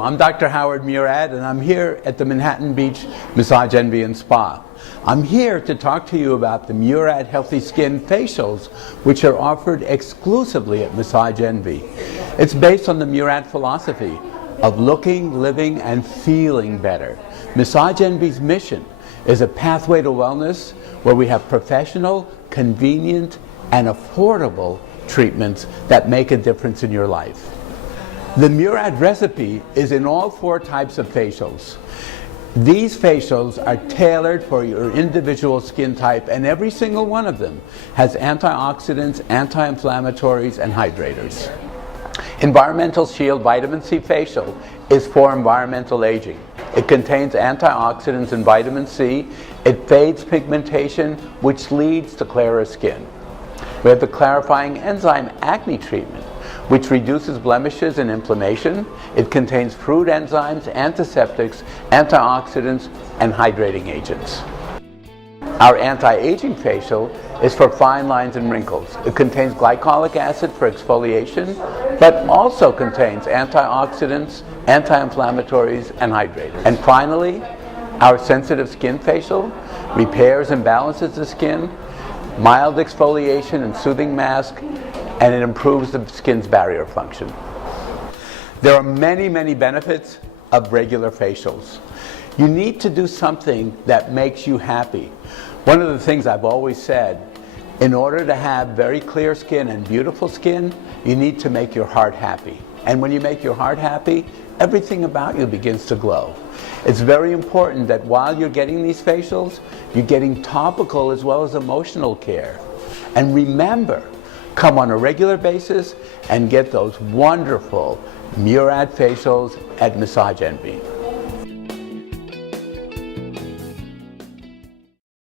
I'm Dr. Howard Murad, and I'm here at the Manhattan Beach Massage Envy and Spa. I'm here to talk to you about the Murad Healthy Skin facials, which are offered exclusively at Massage Envy. It's based on the Murad philosophy of looking, living, and feeling better. Massage Envy's mission is a pathway to wellness where we have professional, convenient, and affordable treatments that make a difference in your life. The Murad recipe is in all 4 types of facials. These facials are tailored for your individual skin type, and every single one of them has antioxidants, anti-inflammatories, and hydrators. Environmental Shield Vitamin C Facial is for environmental aging. It contains antioxidants and vitamin C. It fades pigmentation, which leads to clearer skin. We have the Clarifying Enzyme Acne Treatment, which reduces blemishes and inflammation. It contains fruit enzymes, antiseptics, antioxidants, and hydrating agents. Our anti-aging facial is for fine lines and wrinkles. It contains glycolic acid for exfoliation, but also contains antioxidants, anti-inflammatories, and hydrators. And finally, our sensitive skin facial repairs and balances the skin, mild exfoliation and soothing mask, and it improves the skin's barrier function. There are many, many benefits of regular facials. You need to do something that makes you happy. One of the things I've always said, in order to have very clear skin and beautiful skin, you need to make your heart happy. And when you make your heart happy, everything about you begins to glow. It's very important that while you're getting these facials, you're getting topical as well as emotional care. And remember, come on a regular basis and get those wonderful Murad facials at Massage Envy.